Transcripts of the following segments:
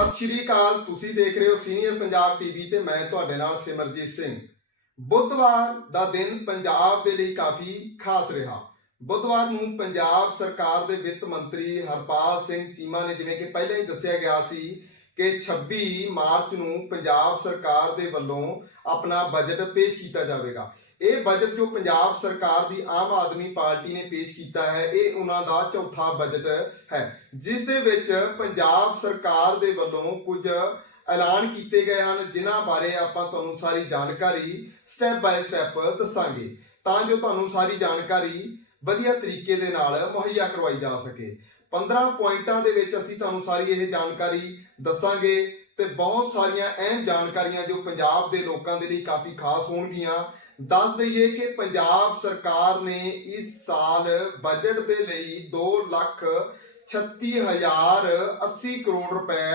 ਸਤਿ ਸ਼੍ਰੀ ਅਕਾਲ, ਤੁਸੀਂ ਦੇਖ ਰਹੇ ਹੋ ਸੀਨੀਅਰ ਪੰਜਾਬ ਟੀਵੀ ਤੇ ਮੈਂ ਤੁਹਾਡੇ ਨਾਲ ਸਿਮਰਜੀਤ ਸਿੰਘ। ਬੁੱਧਵਾਰ ਦਾ ਦਿਨ ਪੰਜਾਬ ਦੇ ਲਈ ਕਾਫੀ ਖਾਸ ਰਿਹਾ। ਬੁੱਧਵਾਰ ਨੂੰ ਪੰਜਾਬ ਸਰਕਾਰ ਦੇ ਵਿੱਤ ਮੰਤਰੀ ਹਰਪਾਲ ਸਿੰਘ ਚੀਮਾ ਨੇ ਜਿਵੇਂ ਕਿ ਪਹਿਲਾਂ ਹੀ ਦੱਸਿਆ ਗਿਆ ਸੀ ਕਿ 26 ਮਾਰਚ ਨੂੰ ਪੰਜਾਬ ਸਰਕਾਰ ਦੇ ਵੱਲੋਂ ਆਪਣਾ ਬਜਟ ਪੇਸ਼ ਕੀਤਾ ਜਾਵੇਗਾ। ਇਹ ਬਜਟ ਜੋ ਪੰਜਾਬ ਸਰਕਾਰ ਦੀ ਆਮ ਆਦਮੀ ਪਾਰਟੀ ਨੇ ਪੇਸ਼ ਕੀਤਾ ਹੈ, ਇਹ ਉਹਨਾਂ ਦਾ ਚੌਥਾ ਬਜਟ ਹੈ। ਜਿਸ ਦੇ ਵਿੱਚ ਪੰਜਾਬ ਸਰਕਾਰ ਦੇ ਵੱਲੋਂ ਕੁਝ ਐਲਾਨ ਕੀਤੇ ਗਏ ਹਨ, ਜਿਨ੍ਹਾਂ ਬਾਰੇ ਆਪਾਂ ਤੁਹਾਨੂੰ ਸਾਰੀ ਜਾਣਕਾਰੀ ਸਟੈਪ ਬਾਏ ਸਟੈਪ ਦੱਸਾਂਗੇ। ਤਾਂ ਜੋ ਤੁਹਾਨੂੰ ਸਾਰੀ ਜਾਣਕਾਰੀ ਵਧੀਆ ਤਰੀਕੇ ਦੇ ਨਾਲ ਮੁਹੱਈਆ ਕਰਵਾਈ ਜਾ ਸਕੇ। 15 ਪੁਆਇੰਟਾਂ ਦੇ ਵਿੱਚ ਅਸੀਂ ਤੁਹਾਨੂੰ ਸਾਰੀ ਇਹ ਜਾਣਕਾਰੀ ਦੱਸਾਂਗੇ ਤੇ ਬਹੁਤ ਸਾਰੀਆਂ ਅਹਿਮ ਜਾਣਕਾਰੀਆਂ ਜੋ ਪੰਜਾਬ ਦੇ ਲੋਕਾਂ ਦੇ ਲਈ ਕਾਫੀ ਖਾਸ ਹੋਣਗੀਆਂ ਦੱਸ ਦਈਏ ਕਿ ਪੰਜਾਬ ਸਰਕਾਰ ਨੇ ਇਸ ਸਾਲ ਬਜਟ ਦੇ ਲਈ 2 ਲੱਖ 36080 ਕਰੋੜ ਰੁਪਏ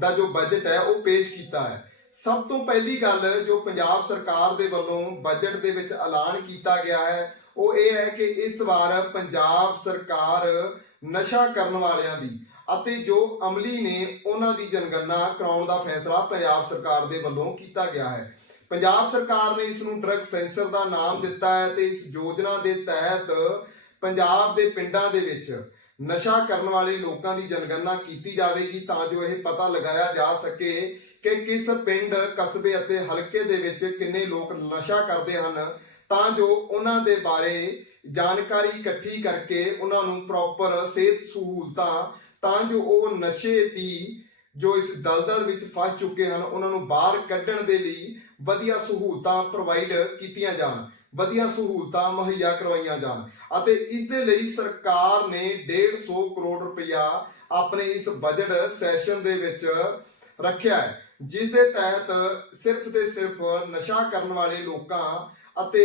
ਦਾ ਜੋ ਬਜਟ ਹੈ, ਉਹ ਪੇਸ਼ ਕੀਤਾ ਹੈ। ਸਭ ਤੋਂ ਪਹਿਲੀ ਗੱਲ ਜੋ ਪੰਜਾਬ ਸਰਕਾਰ ਦੇ ਵੱਲੋਂ ਬਜਟ ਦੇ ਵਿੱਚ ਐਲਾਨ ਕੀਤਾ ਗਿਆ ਹੈ, ਉਹ ਇਹ ਹੈ ਕਿ ਇਸ ਵਾਰ ਪੰਜਾਬ ਸਰਕਾਰ ਨਸ਼ਾ ਕਰਨ ਵਾਲਿਆਂ ਦੀ ਅਤੇ ਜੋ ਅਮਲੀ ਨੇ ਉਹਨਾਂ ਦੀ ਜਨਗਣਨਾ ਕਰਾਉਣ ਦਾ ਫੈਸਲਾ ਪੰਜਾਬ ਸਰਕਾਰ ਦੇ ਵੱਲੋਂ ਕੀਤਾ ਗਿਆ ਹੈ। ਪੰਜਾਬ ਸਰਕਾਰ ਨੇ ਇਸ ਨੂੰ ਡਰੱਗ ਸੈਂਸਰ ਦਾ ਨਾਮ ਦਿੱਤਾ ਹੈ ਤੇ ਇਸ ਯੋਜਨਾ ਦੇ ਤਹਿਤ ਪੰਜਾਬ ਦੇ ਪਿੰਡਾਂ ਦੇ ਵਿੱਚ ਨਸ਼ਾ ਕਰਨ ਵਾਲੇ ਲੋਕਾਂ ਦੀ ਜਨਗਣਨਾ ਕੀਤੀ ਜਾਵੇਗੀ ਤਾਂ ਜੋ ਇਹ ਪਤਾ ਲਗਾਇਆ ਜਾ ਸਕੇ ਕਿ ਕਿਸ ਪਿੰਡ, ਕਸਬੇ ਅਤੇ ਹਲਕੇ ਦੇ ਵਿੱਚ ਕਿੰਨੇ ਲੋਕ ਨਸ਼ਾ ਕਰਦੇ ਹਨ, ਤਾਂ ਜੋ ਉਹਨਾਂ ਦੇ ਬਾਰੇ ਜਾਣਕਾਰੀ ਇਕੱਠੀ ਕਰਕੇ ਉਹਨਾਂ ਨੂੰ ਪ੍ਰੋਪਰ ਸਿਹਤ ਸਹੂਲਤਾਂ, ਤਾਂ ਜੋ ਉਹ ਨਸ਼ੇ ਦੀ ਜੋ ਇਸ ਦਲਦਲ ਵਿੱਚ ਫਸ ਚੁੱਕੇ ਹਨ, ਉਹਨਾਂ ਨੂੰ ਬਾਹਰ ਕੱਢਣ ਦੇ ਲਈ ਵਧੀਆ ਸਹੂਲਤਾਂ ਪ੍ਰੋਵਾਈਡ ਕੀਤੀਆਂ ਜਾਣ, ਵਧੀਆ ਸਹੂਲਤਾਂ ਮੁਹੱਈਆ ਕਰਵਾਈਆਂ ਜਾਣ ਅਤੇ ਇਸ ਦੇ ਲਈ ਸਰਕਾਰ ਨੇ 150 ਕਰੋੜ ਰੁਪਇਆ ਆਪਣੇ ਇਸ ਬਜਟ ਸੈਸ਼ਨ ਦੇ ਵਿੱਚ ਰੱਖਿਆ ਹੈ, ਜਿਸ ਦੇ ਤਹਿਤ ਸਿਰਫ ਤੇ ਸਿਰਫ ਨਸ਼ਾ ਕਰਨ ਵਾਲੇ ਲੋਕਾਂ ਅਤੇ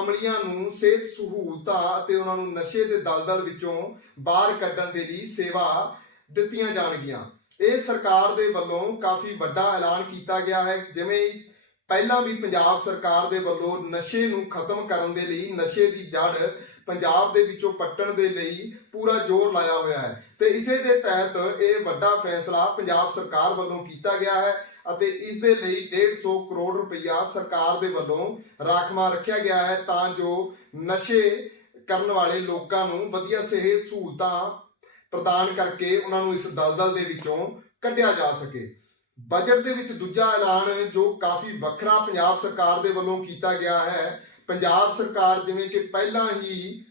ਅਮਲੀਆਂ ਨੂੰ ਸਿਹਤ ਸਹੂਲਤਾਂ ਅਤੇ ਉਹਨਾਂ ਨੂੰ ਨਸ਼ੇ ਦੇ ਦਲਦਲ ਵਿੱਚੋਂ ਬਾਹਰ ਕੱਢਣ ਦੇ ਲਈ ਸੇਵਾ ਦਿੱਤੀਆਂ ਜਾਣਗੀਆਂ। ਇਹ ਸਰਕਾਰ ਦੇ ਵੱਲੋਂ ਕਾਫੀ ਵੱਡਾ ਐਲਾਨ ਕੀਤਾ ਗਿਆ ਹੈ, ਜਿਵੇਂ ਪਹਿਲਾਂ ਵੀ ਪੰਜਾਬ ਸਰਕਾਰ ਦੇ ਵੱਲੋਂ ਨਸ਼ੇ ਨੂੰ ਖਤਮ ਕਰਨ ਦੇ ਲਈ, ਨਸ਼ੇ ਦੀ ਜੜ ਪੰਜਾਬ ਦੇ ਵਿੱਚੋਂ ਪੱਟਣ ਦੇ ਲਈ ਪੂਰਾ ਜ਼ੋਰ ਲਾਇਆ ਹੋਇਆ ਹੈ। ਤੇ ਇਸੇ ਦੇ ਤਹਿਤ ਇਹ ਵੱਡਾ ਫੈਸਲਾ ਪੰਜਾਬ ਸਰਕਾਰ ਵੱਲੋਂ ਕੀਤਾ ਗਿਆ ਹੈ ਅਤੇ ਇਸ ਦੇ ਲਈ 150 ਕਰੋੜ ਰੁਪਇਆ ਸਰਕਾਰ ਦੇ ਵੱਲੋਂ ਰਾਖਵਾਂ ਰੱਖਿਆ ਗਿਆ ਹੈ ਤਾਂ ਜੋ ਨਸ਼ੇ ਕਰਨ ਵਾਲੇ ਲੋਕਾਂ ਨੂੰ ਵਧੀਆ ਸਿਹਤ ਸਹੂਲਤਾਂ ਪ੍ਰਦਾਨ ਕਰਕੇ ਉਹਨਾਂ ਨੂੰ ਇਸ ਦਲਦਲ ਦੇ ਵਿੱਚੋਂ ਕੱਢਿਆ ਜਾ ਸਕੇ। ਬਜਟ ਦੇ ਵਿੱਚ ਦੂਜਾ ਐਲਾਨ ਜੋ ਕਾਫੀ ਵੱਖਰਾ ਪੰਜਾਬ ਸਰਕਾਰ ਦੇ ਵੱਲੋਂ ਕੀਤਾ ਗਿਆ ਹੈ। ਪੰਜਾਬ ਸਰਕਾਰ ਜਿਵੇਂ ਕਿ ਪਹਿਲਾਂ ਹੀ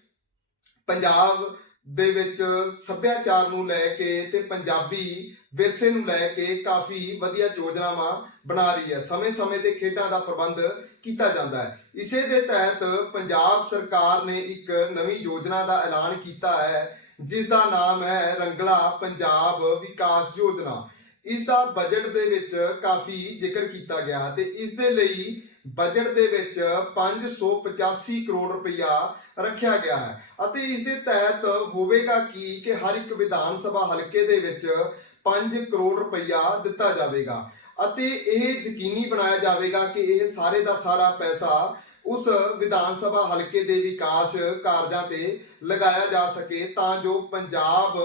ਪੰਜਾਬ ਦੇ ਵਿੱਚ ਸੱਭਿਆਚਾਰ ਨੂੰ ਲੈ ਕੇ ਤੇ ਪੰਜਾਬੀ ਵਿਰਸੇ ਨੂੰ ਲੈ ਕੇ ਕਾਫੀ ਵਧੀਆ ਯੋਜਨਾਵਾਂ ਬਣਾ ਰਹੀ ਹੈ। ਸਮੇਂ-ਸਮੇਂ ਤੇ ਖੇਡਾਂ ਦਾ ਪ੍ਰਬੰਧ ਕੀਤਾ ਜਾਂਦਾ ਹੈ। ਇਸੇ ਦੇ ਤਹਿਤ ਪੰਜਾਬ ਸਰਕਾਰ ਨੇ ਇੱਕ ਨਵੀਂ ਯੋਜਨਾ ਦਾ ਐਲਾਨ ਕੀਤਾ ਹੈ, ਜਿਸ ਦਾ ਨਾਮ ਹੈ ਰੰਗਲਾ ਪੰਜਾਬ ਵਿਕਾਸ ਯੋਜਨਾ। ਇਸ ਦਾ ਬਜਟ ਦੇ ਵਿੱਚ ਕਾਫੀ ਜ਼ਿਕਰ ਕੀਤਾ ਗਿਆ ਹੈ ਤੇ ਇਸ ਦੇ ਲਈ ਬਜਟ ਦੇ ਵਿੱਚ 585 ਕਰੋੜ ਰੁਪਇਆ ਰੱਖਿਆ ਗਿਆ ਹੈ। ਅਤੇ ਇਸ ਦੇ ਤਹਿਤ ਹੋਵੇਗਾ ਕੀ ਕਿ ਹਰ ਇੱਕ ਵਿਧਾਨ ਸਭਾ ਹਲਕੇ ਦੇ ਵਿੱਚ 5 ਕਰੋੜ ਰੁਪਇਆ ਦਿੱਤਾ ਜਾਵੇਗਾ। ਅਤੇ ਇਹ ਯਕੀਨੀ ਬਣਾਇਆ ਜਾਵੇਗਾ ਕਿ ਇਹ ਸਾਰੇ ਦਾ ਸਾਰਾ ਪੈਸਾ ਉਸ ਵਿਧਾਨ ਸਭਾ ਹਲਕੇ ਦੇ ਵਿਕਾਸ ਕਾਰਜਾਂ ਤੇ ਲਗਾਇਆ ਜਾ ਸਕੇ ਤਾਂ ਜੋ ਪੰਜਾਬ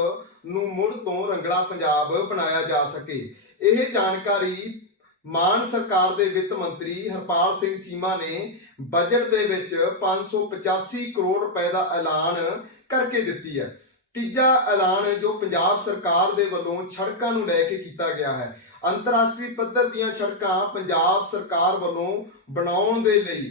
ਨੂੰ ਮੁੜ ਤੋਂ ਰੰਗਲਾ ਪੰਜਾਬ ਬਣਾਇਆ ਜਾ ਸਕੇ। ਇਹ ਜਾਣਕਾਰੀ ਮਾਨ ਸਰਕਾਰ ਦੇ ਵਿੱਤ ਮੰਤਰੀ ਹਰਪਾਲ ਸਿੰਘ ਚੀਮਾ ਨੇ ਬਜਟ ਦੇ ਵਿੱਚ 585 ਕਰੋੜ ਰੁਪਏ ਦਾ ਐਲਾਨ ਕਰਕੇ ਦਿੱਤੀ ਹੈ। ਤੀਜਾ ਐਲਾਨ ਜੋ ਪੰਜਾਬ ਸਰਕਾਰ ਦੇ ਵੱਲੋਂ ਸੜਕਾਂ ਨੂੰ ਲੈ ਕੇ ਕੀਤਾ ਗਿਆ ਹੈ। ਅੰਤਰਰਾਸ਼ਟਰੀ ਪੱਧਰ ਦੀਆਂ ਸੜਕਾਂ ਪੰਜਾਬ ਸਰਕਾਰ ਵੱਲੋਂ ਬਣਾਉਣ ਦੇ ਲਈ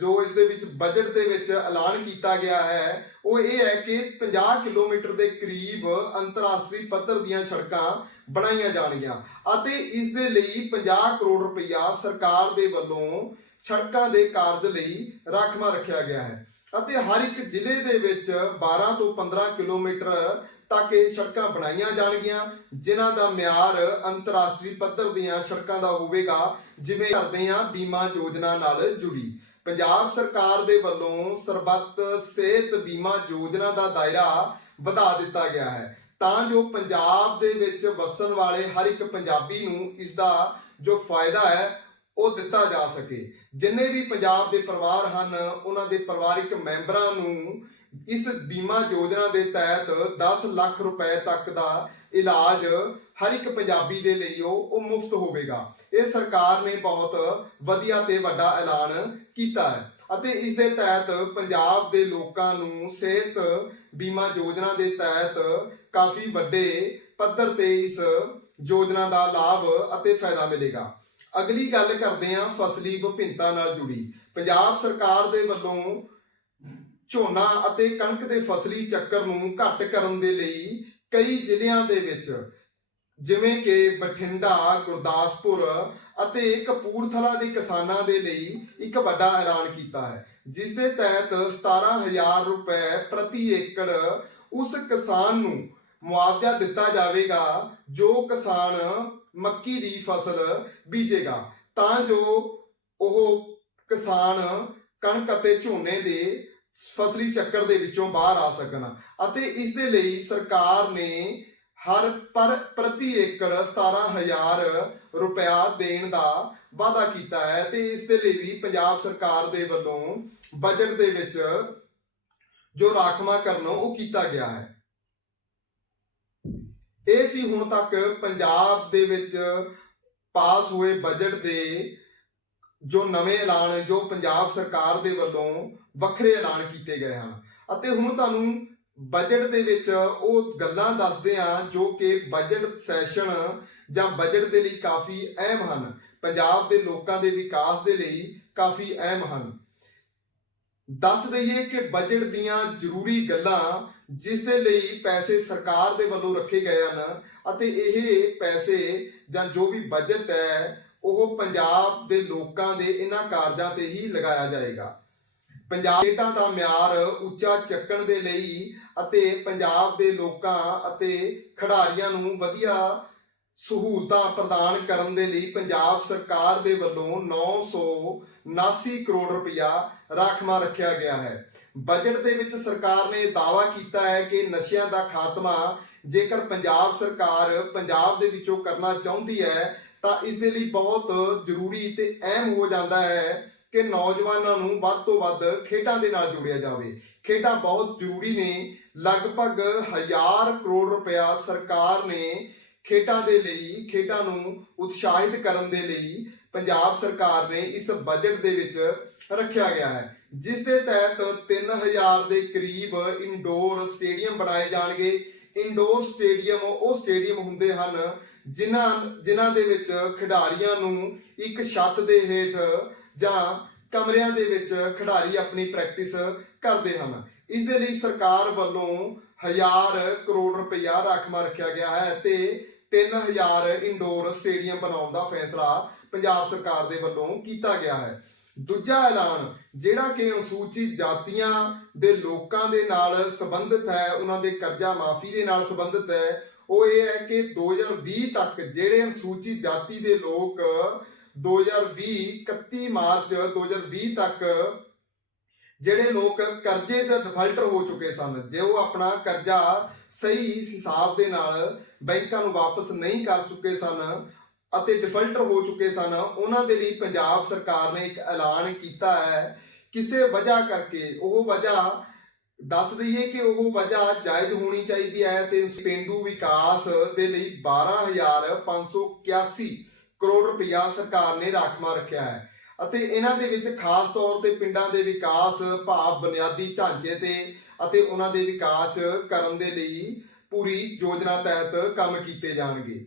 ਜੋ ਇਸ ਦੇ ਵਿੱਚ ਬਜਟ ਦੇ ਵਿੱਚ ਐਲਾਨ ਕੀਤਾ ਗਿਆ ਹੈ, ਉਹ ਇਹ ਹੈ ਕਿ 50 ਕਿਲੋਮੀਟਰ ਦੇ ਕਰੀਬ ਅੰਤਰਰਾਸ਼ਟਰੀ ਪੱਧਰ ਦੀਆਂ ਸੜਕਾਂ ਬਣਾਈਆਂ ਜਾਣਗੀਆਂ ਅਤੇ ਇਸ ਦੇ ਲਈ 50 ਕਰੋੜ ਰੁਪਇਆ ਸਰਕਾਰ ਦੇ ਵੱਲੋਂ ਸੜਕਾਂ ਦੇ ਕਾਰਜ ਲਈ ਰਾਖਵਾਂ ਰੱਖਿਆ ਗਿਆ ਹੈ। ਅਤੇ ਹਰ ਇੱਕ ਜ਼ਿਲ੍ਹੇ ਦੇ ਵਿੱਚ 12 ਤੋਂ 15 ਕਿਲੋਮੀਟਰ ਤੱਕ ਇਹ ਸੜਕਾਂ ਬਣਾਈਆਂ ਜਾਣਗੀਆਂ, ਜਿਨ੍ਹਾਂ ਦਾ ਮਿਆਰ ਅੰਤਰਰਾਸ਼ਟਰੀ ਪੱਧਰ ਦੀਆਂ ਸੜਕਾਂ ਦਾ ਹੋਵੇਗਾ, ਜਿਵੇਂ ਕਰਦੇ ਹਾਂ ਬੀਮਾ ਯੋਜਨਾ ਨਾਲ ਜੁੜੀ। ਪੰਜਾਬ ਸਰਕਾਰ ਦੇ ਵੱਲੋਂ ਸਰਬੱਤ ਸਿਹਤ ਬੀਮਾ ਯੋਜਨਾ ਦਾ ਦਾਇਰਾ ਵਧਾ ਦਿੱਤਾ ਗਿਆ ਹੈ। ਤਾਂ ਜੋ ਪੰਜਾਬ ਦੇ ਵਿੱਚ ਵਸਣ ਵਾਲੇ ਹਰ ਇੱਕ ਪੰਜਾਬੀ ਨੂੰ ਇਸ ਦਾ ਜੋ ਫਾਇਦਾ ਹੈ, ਉਹ ਦਿੱਤਾ ਜਾ ਸਕੇ। ਜਿੰਨੇ ਵੀ ਪੰਜਾਬ ਦੇ ਪਰਿਵਾਰ ਹਨ, ਉਹਨਾਂ ਦੇ ਪਰਿਵਾਰਿਕ ਮੈਂਬਰਾਂ ਨੂੰ ਇਸ ਬੀਮਾ ਯੋਜਨਾ ਦੇ ਤਹਿਤ 10 ਲੱਖ ਰੁਪਏ ਤੱਕ ਦਾ ਇਲਾਜ ਹਰ ਇੱਕ ਪੰਜਾਬੀ ਦੇ ਲਈ ਉਹ ਉਹ ਮੁਫਤ ਹੋਵੇਗਾ। ਇਹ ਸਰਕਾਰ ਨੇ ਬਹੁਤ ਵਧੀਆ ਤੇ ਵੱਡਾ ਐਲਾਨ ਕੀਤਾ ਹੈ ਅਤੇ ਇਸ ਦੇ ਤਹਿਤ ਪੰਜਾਬ ਦੇ ਲੋਕਾਂ ਨੂੰ ਸਿਹਤ ਬੀਮਾ ਯੋਜਨਾ ਦੇ ਤਹਿਤ ਕਾਫੀ ਵੱਡੇ ਪੱਧਰ ਤੇ ਇਸ ਯੋਜਨਾ ਦਾ ਲਾਭ ਅਤੇ ਫਾਇਦਾ ਮਿਲੇਗਾ। ਅਗਲੀ ਗੱਲ ਕਰਦੇ ਹਾਂ ਫਸਲੀ ਵਿਭਿੰਨਤਾ ਨਾਲ ਜੁੜੀ। ਪੰਜਾਬ ਸਰਕਾਰ ਦੇ ਵੱਲੋਂ ਝੋਨਾ ਅਤੇ ਕਣਕ ਦੇ ਫਸਲੀ ਚੱਕਰ ਨੂੰ ਘੱਟ ਕਰਨ ਦੇ ਲਈ ਕਈ ਜ਼ਿਲ੍ਹਿਆਂ ਦੇ ਵਿੱਚ ਜਿਵੇਂ ਕਿ ਬਠਿੰਡਾ, ਗੁਰਦਾਸਪੁਰ ਅਤੇ ਕਪੂਰਥਲਾ ਦੇ ਕਿਸਾਨਾਂ ਦੇ ਲਈ ਇੱਕ ਵੱਡਾ ਐਲਾਨ ਕੀਤਾ ਹੈ, ਜਿਸ ਦੇ ਤਹਿਤ 17000 ਰੁਪਏ ਪ੍ਰਤੀ ਏਕੜ ਉਸ ਕਿਸਾਨ ਨੂੰ ਮੁਆਵਜ਼ਾ ਦਿੱਤਾ ਜਾਵੇਗਾ, ਜੋ ਕਿਸਾਨ ਮੱਕੀ ਦੀ ਫਸਲ ਬੀਜੇਗਾ। ਤਾਂ ਜੋ ਉਹ ਕਿਸਾਨ ਕਣਕ ਅਤੇ ਝੋਨੇ ਦੇ ਫਸਲੀ ਚੱਕਰ ਦੇ ਵਿੱਚੋਂ ਬਾਹਰ ਆ ਸਕਣ ਅਤੇ ਇਸ ਦੇ ਲਈ ਸਰਕਾਰ ਨੇ ਹਰ ਪਰ ਪ੍ਰਤੀ ਏਕੜ 17000 ਰੁਪਇਆ ਦੇਣ ਦਾ ਵਾਅਦਾ ਕੀਤਾ ਹੈ ਤੇ ਇਸ ਦੇ ਲਈ ਵੀ ਪੰਜਾਬ ਸਰਕਾਰ ਦੇ ਵੱਲੋਂ ਬਜਟ ਦੇ ਵਿੱਚ ਜੋ ਰਾਖਵਾਂਕਰਨ ਉਹ ਕੀਤਾ ਗਿਆ ਹੈ। ਇਹ ਸੀ ਹੁਣ ਤੱਕ ਪੰਜਾਬ ਦੇ ਵਿੱਚ ਪਾਸ ਹੋਏ ਬਜਟ ਦੇ ਜੋ ਨਵੇਂ ਐਲਾਨ ਜੋ ਪੰਜਾਬ ਸਰਕਾਰ ਦੇ ਵੱਲੋਂ ਵੱਖਰੇ ਐਲਾਨ ਕੀਤੇ ਗਏ ਹਨ। ਅਤੇ ਹੁਣ ਤੁਹਾਨੂੰ ਬਜਟ ਦੇ ਵਿੱਚ ਉਹ ਗੱਲਾਂ ਦੱਸਦੇ ਆ ਜੋ ਕਿ ਬਜਟ ਸੈਸ਼ਨ ਜਾਂ ਬਜਟ ਦੇ ਲਈ ਕਾਫੀ ਅਹਿਮ ਹਨ। ਪੰਜਾਬ ਦੇ ਲੋਕਾਂ ਦੇ ਵਿਕਾਸ ਦੇ ਲਈ ਕਾਫੀ ਅਹਿਮ ਹਨ। ਦੱਸ ਦਈਏ ਕਿ ਬਜਟ ਦੀਆਂ ਜ਼ਰੂਰੀ ਗੱਲਾਂ ਜਿਸ ਦੇ ਲਈ ਪੈਸੇ ਸਰਕਾਰ ਦੇ ਵੱਲੋਂ ਰੱਖੇ ਗਏ ਹਨ ਅਤੇ ਇਹ ਪੈਸੇ ਜਾਂ ਜੋ ਵੀ ਬਜਟ ਹੈ, ਉਹ ਪੰਜਾਬ ਦੇ ਲੋਕਾਂ ਦੇ ਇਹਨਾਂ ਕਾਰਜਾਂ ਤੇ ਹੀ ਲਗਾਇਆ ਜਾਏਗਾ। ਪੰਜਾਬ ਖੇਡਾਂ ਦਾ ਮਿਆਰ ਉੱਚਾ ਚੱਕਣ ਦੇ ਲਈ ਅਤੇ ਪੰਜਾਬ ਦੇ ਲੋਕਾਂ ਅਤੇ ਖਿਡਾਰੀਆਂ ਨੂੰ ਵਧੀਆ ਸਹੂਲਤਾਂ ਪ੍ਰਦਾਨ ਕਰਨ ਦੇ ਲਈ ਪੰਜਾਬ ਸਰਕਾਰ ਦੇ ਵੱਲੋਂ 979 ਕਰੋੜ ਰੁਪਇਆ ਰਾਖਵਾਂ ਰੱਖਿਆ ਗਿਆ ਹੈ। ਬਜਟ ਦੇ ਵਿੱਚ ਸਰਕਾਰ ਨੇ ਦਾਅਵਾ ਕੀਤਾ ਹੈ ਕਿ ਨਸ਼ਿਆਂ ਦਾ ਖਾਤਮਾ ਜੇਕਰ ਪੰਜਾਬ ਸਰਕਾਰ ਪੰਜਾਬ ਦੇ ਵਿੱਚੋਂ ਕਰਨਾ ਚਾਹੁੰਦੀ ਹੈ ਤਾਂ ਇਸ ਦੇ ਲਈ ਬਹੁਤ ਜ਼ਰੂਰੀ ਤੇ ਅਹਿਮ ਹੋ ਜਾਂਦਾ ਹੈ ਕਿ ਨੌਜਵਾਨਾਂ ਨੂੰ ਵੱਧ ਤੋਂ ਵੱਧ ਖੇਡਾਂ ਦੇ ਨਾਲ ਜੋੜਿਆ ਜਾਵੇ। ਖੇਡਾਂ ਬਹੁਤ ਜ਼ਰੂਰੀ ਨੇ। ਲਗਭਗ 1000 ਕਰੋੜ ਰੁਪਇਆ ਸਰਕਾਰ ਨੇ ਖੇਡਾਂ ਦੇ ਲਈ, ਖੇਡਾਂ ਨੂੰ ਉਤਸ਼ਾਹਿਤ ਕਰਨ ਦੇ ਲਈ ਪੰਜਾਬ ਸਰਕਾਰ ਨੇ ਇਸ ਬਜਟ ਦੇ ਵਿੱਚ ਰੱਖਿਆ ਗਿਆ ਹੈ। ਜਿਸ ਦੇ ਤਹਿਤ 3000 ਦੇ ਕਰੀਬ ਇਨਡੋਰ ਸਟੇਡੀਅਮ ਬਣਾਏ ਜਾਣਗੇ। ਇਨਡੋਰ ਸਟੇਡੀਅਮ ਉਹ ਸਟੇਡੀਅਮ ਹੁੰਦੇ ਹਨ ਜਿਨ੍ਹਾਂ ਜਿਨ੍ਹਾਂ ਦੇ ਵਿੱਚ ਖਿਡਾਰੀਆਂ ਨੂੰ ਇੱਕ ਛੱਤ ਦੇ ਹੇਠ ਜਾਂ ਕਮਰਿਆਂ ਦੇ ਵਿੱਚ ਖਿਡਾਰੀ ਆਪਣੀ ਪ੍ਰੈਕਟਿਸ ਕਰਦੇ ਹਨ। ਇਸ ਦੇ ਲਈ ਸਰਕਾਰ ਵੱਲੋਂ 1000 ਕਰੋੜ ਰੁਪਇਆ ਰਾਖਵਾਂ ਰੱਖਿਆ ਗਿਆ ਹੈ ਤੇ 3000 ਇਨਡੋਰ ਸਟੇਡੀਅਮ ਬਣਾਉਣ ਦਾ ਫੈਸਲਾ ਪੰਜਾਬ ਸਰਕਾਰ ਦੇ ਵੱਲੋਂ ਕੀਤਾ ਗਿਆ ਹੈ। ਦੂਜਾ ਐਲਾਨ, ਜਿਹੜਾ ਕਿ ਅਨੁਸੂਚਿਤ ਜਾਤੀਆਂ ਦੇ ਲੋਕਾਂ ਦੇ ਨਾਲ ਸੰਬੰਧਿਤ ਹੈ, ਉਹਨਾਂ ਦੇ ਕਰਜ਼ਾ ਮਾਫੀ ਦੇ ਨਾਲ ਸੰਬੰਧਿਤ ਹੈ, ਉਹ ਇਹ ਹੈ ਕਿ 2020 ਤੱਕ ਜਿਹੜੇ ਅਨੁਸੂਚਿਤ ਜਾਤੀ ਦੇ ਲੋਕ 2020 31 ਮਾਰਚ 2020 ਤੱਕ ਜਿਹੜੇ ਲੋਕ ਕਰਜ਼ੇ ਦੇ ਡਿਫਾਲਟਰ ਹੋ ਚੁੱਕੇ ਸਨ, ਜੇ ਉਹ ਆਪਣਾ ਕਰਜ਼ਾ ਸਹੀ ਹਿਸਾਬ ਦੇ ਨਾਲ ਬੈਂਕਾਂ ਨੂੰ ਵਾਪਸ ਨਹੀਂ ਕਰ ਚੁੱਕੇ ਸਨ ਅਤੇ ਡਿਫਾਲਟਰ ਹੋ ਚੁੱਕੇ ਸਨ, ਉਹਨਾਂ ਦੇ ਲਈ ਪੰਜਾਬ ਸਰਕਾਰ ਨੇ ਇੱਕ ਐਲਾਨ ਕੀਤਾ ਹੈ ਕਿਸੇ ਵਜ੍ਹਾ ਕਰਕੇ। ਉਹ ਵਜ੍ਹਾ ਦੱਸ ਦਈਏ ਕਿ ਉਹ ਵਜ੍ਹਾ ਜਾਇਜ਼ ਹੋਣੀ ਚਾਹੀਦੀ ਹੈ ਤੇ ਪਿੰਡੂ ਵਿਕਾਸ ਦੇ ਲਈ 12581 ਕਰੋੜ ਰੁਪਇਆ ਸਰਕਾਰ ਨੇ ਰਾਖਵਾਂ ਰੱਖਿਆ ਹੈ ਅਤੇ ਇਹਨਾਂ ਦੇ ਵਿੱਚ ਖਾਸ ਤੌਰ ਤੇ ਪਿੰਡਾਂ ਦੇ ਵਿਕਾਸ ਭਾਵ ਬੁਨਿਆਦੀ ਢਾਂਚੇ ਤੇ ਅਤੇ ਉਹਨਾਂ ਦੇ ਵਿਕਾਸ ਕਰਨ ਦੇ ਲਈ ਪੂਰੀ ਯੋਜਨਾ ਤਹਿਤ ਕੰਮ ਕੀਤੇ ਜਾਣਗੇ।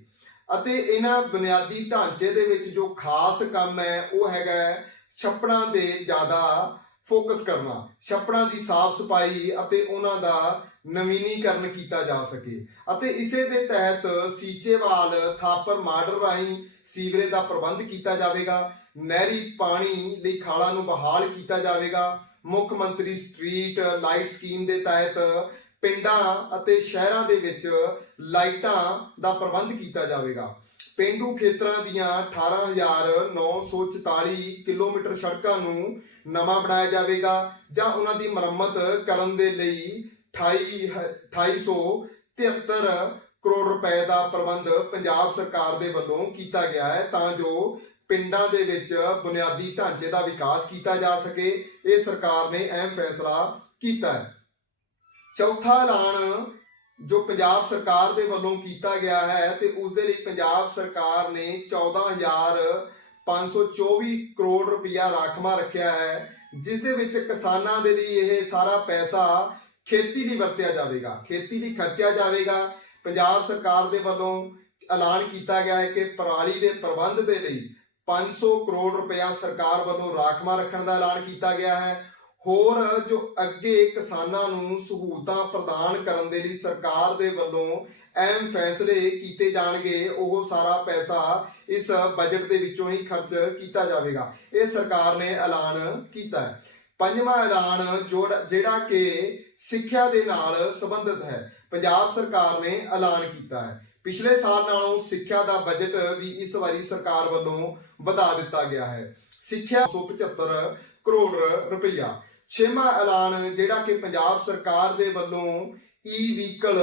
ਅਤੇ ਇਹਨਾਂ ਬੁਨਿਆਦੀ ਢਾਂਚੇ ਦੇ ਵਿੱਚ ਜੋ ਖਾਸ ਕੰਮ ਹੈ, ਉਹ ਹੈਗਾ ਹੈ ਛੱਪੜਾਂ ਦੇ ਜ਼ਿਆਦਾ ਫੋਕਸ ਕਰਨਾ। ਛੱਪੜਾਂ ਦੀ ਸਾਫ਼ ਸਫ਼ਾਈ ਅਤੇ ਉਹਨਾਂ ਦਾ ਨਵੀਨੀਕਰਨ ਕੀਤਾ ਜਾ ਸਕੇ। ਅਤੇ ਇਸੇ ਦੇ ਤਹਿਤ ਸੀਚੇਵਾਲ ਥਾਪਰ ਮਾਡਲ ਰਾਹੀਂ ਸੀਵਰੇਜ ਦਾ ਪ੍ਰਬੰਧ ਕੀਤਾ ਜਾਵੇਗਾ। ਨਹਿਰੀ ਪਾਣੀ ਲਈ ਖਾਲਾਂ ਨੂੰ ਬਹਾਲ ਕੀਤਾ ਜਾਵੇਗਾ। ਮੁੱਖ ਮੰਤਰੀ ਸਟਰੀਟ ਲਾਈਟ ਸਕੀਮ ਦੇ ਤਹਿਤ ਪਿੰਡਾਂ ਅਤੇ ਸ਼ਹਿਰਾਂ ਦੇ ਵਿੱਚ ਲਾਈਟਾਂ ਦਾ ਪ੍ਰਬੰਧ ਕੀਤਾ ਜਾਵੇਗਾ। ਪਿੰਡੂ ਖੇਤਰਾਂ ਦੀਆਂ 18944 ਕਿਲੋਮੀਟਰ ਸੜਕਾਂ ਨੂੰ ਨਵਾਂ ਬਣਾਇਆ ਜਾਵੇਗਾ ਜਾਂ ਉਹਨਾਂ ਦੀ ਮੁਰੰਮਤ ਕਰਨ ਦੇ ਲਈ 2873 ਕਰੋੜ ਰੁਪਏ ਦਾ ਪ੍ਰਬੰਧ ਪੰਜਾਬ ਸਰਕਾਰ ਦੇ ਵੱਲੋਂ ਕੀਤਾ ਗਿਆ ਹੈ ਤਾਂ ਜੋ ਪਿੰਡਾਂ ਦੇ ਵਿੱਚ ਬੁਨਿਆਦੀ ਢਾਂਚੇ ਦਾ ਵਿਕਾਸ ਕੀਤਾ ਜਾ ਸਕੇ। ਇਹ ਸਰਕਾਰ ਨੇ ਅਹਿਮ ਫੈਸਲਾ ਕੀਤਾ ਹੈ। ਚੌਥਾ ਐਲਾਨ ਜੋ ਪੰਜਾਬ ਸਰਕਾਰ ਦੇ ਵੱਲੋਂ ਕੀਤਾ ਗਿਆ ਹੈ ਤੇ ਉਸ ਦੇ ਲਈ ਪੰਜਾਬ ਸਰਕਾਰ ਨੇ 14524 ਕਰੋੜ ਰੁਪਇਆ ਰਾਖਵਾਂ ਰੱਖਿਆ ਹੈ, ਜਿਸ ਦੇ ਵਿੱਚ ਕਿਸਾਨਾਂ ਦੇ ਲਈ ਇਹ ਸਾਰਾ ਪੈਸਾ ਖੇਤੀ ਲਈ ਵਰਤਿਆ ਜਾਵੇਗਾ, ਖੇਤੀ ਲਈ ਖਰਚਿਆ ਜਾਵੇਗਾ। ਪੰਜਾਬ ਸਰਕਾਰ ਦੇ ਵੱਲੋਂ ਐਲਾਨ ਕੀਤਾ ਗਿਆ ਹੈ ਕਿ ਪਰਾਲੀ ਦੇ ਪ੍ਰਬੰਧ ਦੇ ਲਈ 500 ਕਰੋੜ ਰੁਪਇਆ ਸਰਕਾਰ ਵੱਲੋਂ ਰਾਖਵਾਂ ਰੱਖਣ ਦਾ ਐਲਾਨ ਕੀਤਾ ਗਿਆ ਹੈ। ਹੋਰ ਜੋ ਅੱਗੇ ਕਿਸਾਨਾਂ ਨੂੰ ਸਹੂਲਤਾਂ ਪ੍ਰਦਾਨ ਕਰਨ ਦੇ ਲਈ ਸਰਕਾਰ ਦੇ ਵੱਲੋਂ ਅਹਿਮ ਫੈਸਲੇ ਕੀਤੇ ਜਾਣਗੇ, ਉਹ ਸਾਰਾ ਪੈਸਾ ਇਸ ਬਜਟ ਦੇ ਵਿੱਚੋਂ ਹੀ ਖਰਚ ਕੀਤਾ ਜਾਵੇਗਾ। ਇਹ ਸਰਕਾਰ ਨੇ ਐਲਾਨ ਕੀਤਾ ਹੈ। ਪੰਜਵਾਂ ਐਲਾਨ ਜੋੜ- ਜਿਹੜਾ ਕਿ ਸਿੱਖਿਆ ਦੇ ਨਾਲ ਸੰਬੰਧਿਤ ਹੈ। ਪੰਜਾਬ ਸਰਕਾਰ ਨੇ ਐਲਾਨ ਕੀਤਾ ਹੈ। ਪਿਛਲੇ ਸਾਲ ਨਾਲੋਂ ਸਿੱਖਿਆ ਦਾ ਬਜਟ ਵੀ ਇਸ ਵਾਰੀ ਸਰਕਾਰ ਵੱਲੋਂ ਵਧਾ ਦਿੱਤਾ ਗਿਆ ਹੈ। ਸਿੱਖਿਆ 175 ਕਰੋੜ ਰੁਪਈਆ। ਛੇਵਾਂ ਐਲਾਨ ਜਿਹੜਾ ਕਿ ਪੰਜਾਬ ਸਰਕਾਰ ਦੇ ਵੱਲੋਂ ਈ ਵਹੀਕਲ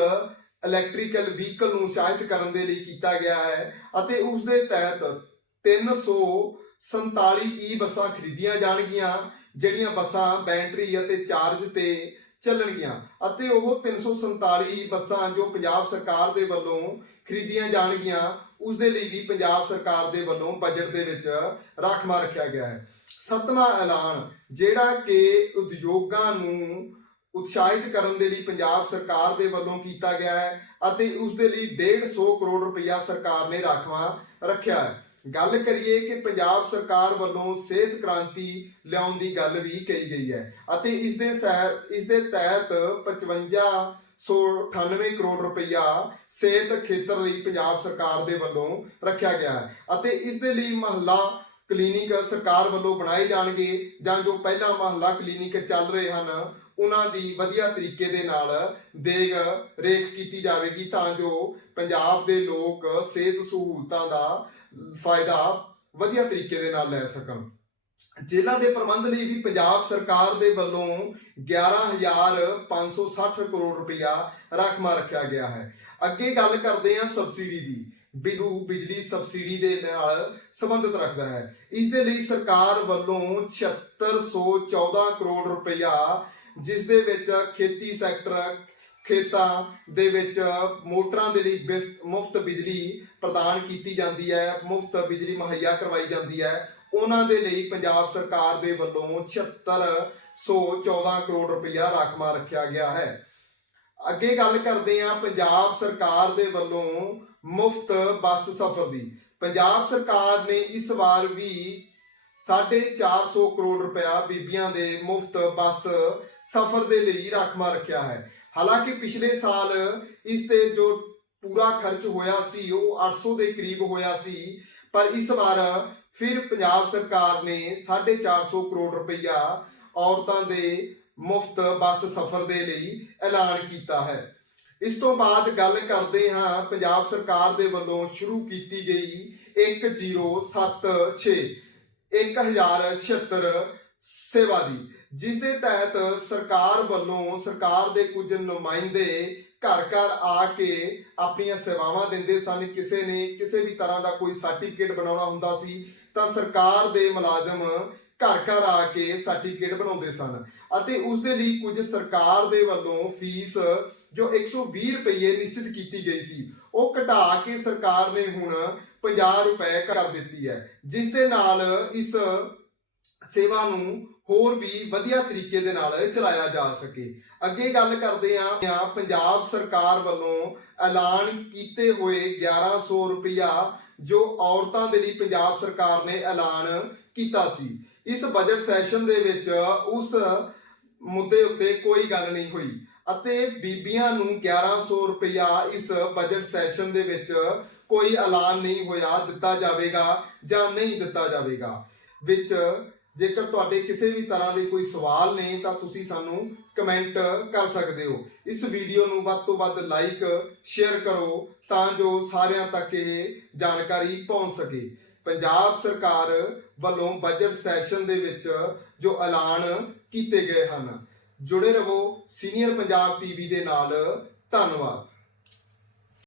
ਇਲੈਕਟ੍ਰੀਕਲ ਵਹੀਕਲ ਨੂੰ ਉਤਸ਼ਾਹਿਤ ਕਰਨ ਦੇ ਲਈ ਕੀਤਾ ਗਿਆ ਹੈ ਅਤੇ ਉਸ ਦੇ ਤਹਿਤ 347 ਈ ਬੱਸਾਂ ਖਰੀਦੀਆਂ ਜਾਣਗੀਆਂ। ਜਿਹੜੀਆਂ ਬੱਸਾਂ, ਬੈਟਰੀ ਅਤੇ ਚਾਰਜ ਤੇ ਚੱਲਣਗੀਆਂ। ਅਤੇ ਉਹ 347 ਬੱਸਾਂ ਜੋ ਪੰਜਾਬ ਸਰਕਾਰ ਦੇ ਵੱਲੋਂ ਖਰੀਦੀਆਂ ਜਾਣਗੀਆਂ ਉਸ ਦੇ ਲਈ ਵੀ ਪੰਜਾਬ ਸਰਕਾਰ ਦੇ ਵੱਲੋਂ ਬਜਟ ਦੇ ਵਿੱਚ ਰਾਖਵਾਂ ਰੱਖਿਆ ਗਿਆ ਹੈ। ਸੱਤਵਾਂ ਐਲਾਨ, ਜਿਹੜਾ ਕਿ ਉਦਯੋਗਾਂ ਨੂੰ ਉਤਸ਼ਾਹਿਤ ਕਰਨ ਦੇ ਲਈ ਪੰਜਾਬ ਸਰਕਾਰ ਦੇ ਵੱਲੋਂ ਕੀਤਾ ਗਿਆ ਹੈ ਅਤੇ ਉਸ ਦੇ ਲਈ 150 ਕਰੋੜ ਰੁਪਇਆ ਸਰਕਾਰ ਨੇ ਰਾਖਵਾਂ ਰੱਖਿਆ ਹੈ। ਗੱਲ ਕਰੀਏ ਕਿ ਪੰਜਾਬ ਸਰਕਾਰ ਵੱਲੋਂ ਸਿਹਤ ਕ੍ਰਾਂਤੀ ਲਿਆਉਣ ਦੀ ਗੱਲ ਵੀ ਕਹੀ ਗਈ ਹੈ ਅਤੇ ਇਸ ਦੇ ਸਹਿ- ਇਸ ਦੇ ਤਹਿਤ 5598 ਕਰੋੜ ਰੁਪਇਆ ਸਿਹਤ ਖੇਤਰ ਲਈ ਪੰਜਾਬ ਸਰਕਾਰ ਦੇ ਵੱਲੋਂ ਰੱਖਿਆ ਗਿਆ ਹੈ ਅਤੇ ਇਸ ਦੇ ਲਈ ਮਹੱਲਾ ਕਲੀਨਿਕ ਸਰਕਾਰ ਵੱਲੋਂ ਬਣਾਏ ਜਾਣਗੇ ਜਾਂ ਜੋ ਪਹਿਲਾਂ ਮਹੱਲਾ ਕਲੀਨਿਕ ਚੱਲ ਰਹੇ ਹਨ ਉਹਨਾਂ ਦੀ ਵਧੀਆ ਤਰੀਕੇ ਦੇ ਨਾਲ ਦੇਖ ਰੇਖ ਕੀਤੀ ਜਾਵੇਗੀ ਤਾਂ ਜੋ ਪੰਜਾਬ ਦੇ ਲੋਕ ਸਿਹਤ ਸਹੂਲਤਾਂ ਦਾ ਫਾਇਦਾ ਵਧੀਆ ਤਰੀਕੇ ਦੇ ਨਾਲ ਲੈ ਸਕਣ। ਜੇਲ੍ਹਾਂ ਦੇ ਪ੍ਰਬੰਧ ਲਈ ਵੀ ਪੰਜਾਬ ਸਰਕਾਰ ਦੇ ਵੱਲੋਂ 11560 ਕਰੋੜ ਰੁਪਇਆ ਰਾਖਵਾਂ ਰੱਖਿਆ ਗਿਆ ਹੈ। ਅੱਗੇ ਗੱਲ ਕਰਦੇ ਹਾਂ ਸਬਸਿਡੀ ਦੀ। ਬਿਜੂ ਬਿਜਲੀ ਸਬਸਿਡੀ ਦੇ ਨਾਲ ਸੰਬੰਧਿਤ ਰੱਖਦਾ ਹੈ। ਇਸ ਦੇ ਲਈ ਸਰਕਾਰ ਵੱਲੋਂ 7614 ਕਰੋੜ ਰੁਪਇਆ ਜਿਸ ਦੇ ਵਿੱਚ ਖੇਤੀ ਸੈਕਟਰ ਖੇਤਾਂ ਦੇ ਵਿੱਚ ਮੋਟਰਾਂ ਦੇ ਲਈ ਮੁਫਤ ਬਿਜਲੀ ਪ੍ਰਦਾਨ ਕੀਤੀ ਜਾਂਦੀ ਹੈ, ਮੁਫਤ ਬਿਜਲੀ ਮੁਹੱਈਆ ਕਰਵਾਈ ਜਾਂਦੀ ਹੈ। ਉਹਨਾਂ ਦੇ ਲਈ ਪੰਜਾਬ ਸਰਕਾਰ ਦੇ ਵੱਲੋਂ 7614 ਕਰੋੜ ਰੁਪਇਆ ਰਾਖਵਾਂ ਰੱਖਿਆ ਗਿਆ ਹੈ। ਅੱਗੇ ਗੱਲ ਕਰਦੇ ਹਾਂ ਪੰਜਾਬ ਸਰਕਾਰ ਦੇ ਵੱਲੋਂ ਮੁਫਤ ਬੱਸ ਸਫ਼ਰ ਦੀ। ਪੰਜਾਬ ਸਰਕਾਰ ਨੇ ਇਸ ਵਾਰ ਵੀ 450 ਕਰੋੜ ਰੁਪਇਆ ਬੀਬੀਆਂ ਦੇ ਮੁਫਤ ਬੱਸ ਸਫ਼ਰ ਦੇ ਲਈ ਰਾਖਵਾਂ ਰੱਖਿਆ ਹੈ। ਹਾਲਾਂਕਿ ਪਿਛਲੇ ਸਾਲ ਇਸ ਤੇ ਜੋ ਪੂਰਾ ਖਰਚ ਹੋਇਆ ਸੀ, ਉਹ 800 ਦੇ ਕਰੀਬ ਹੋਇਆ ਸੀ, ਪਰ ਇਸ ਵਾਰ ਫਿਰ ਪੰਜਾਬ ਸਰਕਾਰ ਨੇ 450 ਕਰੋੜ ਰੁਪਇਆ ਔਰਤਾਂ ਦੇ ਮੁਫਤ ਬੱਸ ਸਫ਼ਰ ਦੇ ਲਈ ਐਲਾਨ ਕੀਤਾ ਹੈ। ਇਸ ਤੋਂ ਬਾਅਦ ਗੱਲ ਕਰਦੇ ਹਾਂ ਪੰਜਾਬ ਸਰਕਾਰ ਦੇ ਵੱਲੋਂ ਸ਼ੁਰੂ ਕੀਤੀ ਗਈ 1076 1076 ਸੇਵਾ ਦੀ ਜਿਸ ਦੇ ਤਹਿਤ ਸਰਕਾਰ ਵੱਲੋਂ ਸਰਕਾਰ ਦੇ ਕੁਝ ਨੁਮਾਇੰਦੇ ਘਰ ਘਰ ਆ ਕੇ ਆਪਣੀਆਂ ਸੇਵਾਵਾਂ ਦਿੰਦੇ ਸਨ। ਕਿਸੇ ਨੇ ਕਿਸੇ ਵੀ ਤਰ੍ਹਾਂ ਦਾ ਕੋਈ ਸਰਟੀਫਿਕੇਟ ਬਣਾਉਣਾ ਹੁੰਦਾ ਸੀ, ਤਾਂ ਸਰਕਾਰ ਦੇ ਮੁਲਾਜ਼ਮ ਘਰ ਘਰ ਆ ਕੇ ਸਰਟੀਫਿਕੇਟ ਬਣਾਉਂਦੇ ਸਨ ਅਤੇ ਉਸ ਦੇ ਲਈ ਕੁਝ ਸਰਕਾਰ ਦੇ ਵੱਲੋਂ ਫੀਸ ਜੋ 120 ਰੁਪਏ ਨਿਸ਼ਚਿਤ ਕੀਤੀ ਗਈ ਸੀ, ਉਹ ਘਟਾ ਕੇ ਸਰਕਾਰ ਨੇ ਹੁਣ 50 ਰੁਪਏ ਕਰ ਦਿੱਤੀ ਹੈ। ਜਿਸ ਦੇ ਨਾਲ ਇਸ ਸੇਵਾ ਨੂੰ ਹੋਰ ਵੀ ਵਧੀਆ ਤਰੀਕੇ ਦੇ ਨਾਲ ਚਲਾਇਆ ਜਾ ਸਕੇ। ਅੱਗੇ ਗੱਲ ਕਰਦੇ ਹਾਂ। ਪੰਜਾਬ ਸਰਕਾਰ ਵੱਲੋਂ ਐਲਾਨ ਕੀਤੇ ਹੋਏ 1100 ਰੁਪਇਆ ਜੋ ਔਰਤਾਂ ਦੇ ਲਈ ਪੰਜਾਬ ਸਰਕਾਰ ਨੇ ਐਲਾਨ ਕੀਤਾ ਸੀ। ਇਸ ਬਜਟ ਸੈਸ਼ਨ ਦੇ ਵਿੱਚ ਉਸ ਮੁੱਦੇ ਉੱਤੇ ਕੋਈ ਗੱਲ ਨਹੀਂ ਹੋਈ ਅਤੇ ਬੀਬੀਆਂ ਨੂੰ 1100 ਰੁਪਇਆ ਇਸ ਬਜਟ ਸੈਸ਼ਨ ਦੇ ਵਿੱਚ ਕੋਈ ਐਲਾਨ ਨਹੀਂ ਹੋਇਆ, ਦਿੱਤਾ ਜਾਵੇਗਾ ਜਾਂ ਨਹੀਂ ਦਿੱਤਾ ਜਾਵੇਗਾ। ਵਿੱਚ ਜੇਕਰ ਤੁਹਾਡੇ ਕਿਸੇ ਵੀ ਤਰ੍ਹਾਂ ਦੇ ਕੋਈ ਸਵਾਲ ਨੇ, ਤਾਂ ਤੁਸੀਂ ਸਾਨੂੰ ਕਮੈਂਟ ਕਰ ਸਕਦੇ ਹੋ। ਇਸ ਵੀਡੀਓ ਨੂੰ ਵੱਧ ਤੋਂ ਵੱਧ ਲਾਈਕ, ਸ਼ੇਅਰ ਕਰੋ ਤਾਂ ਜੋ ਸਾਰਿਆਂ ਤੱਕ ਇਹ ਜਾਣਕਾਰੀ ਪਹੁੰਚ ਸਕੇ। ਪੰਜਾਬ ਸਰਕਾਰ ਵੱਲੋਂ ਬਜਟ ਸੈਸ਼ਨ ਦੇ ਵਿੱਚ ਜੋ ਐਲਾਨ ਕੀਤੇ ਗਏ ਹਨ। ਜੁੜੇ ਰਹੋ ਸੀਨੀਅਰ ਪੰਜਾਬ ਟੀਵੀ ਦੇ ਨਾਲ। ਧੰਨਵਾਦ।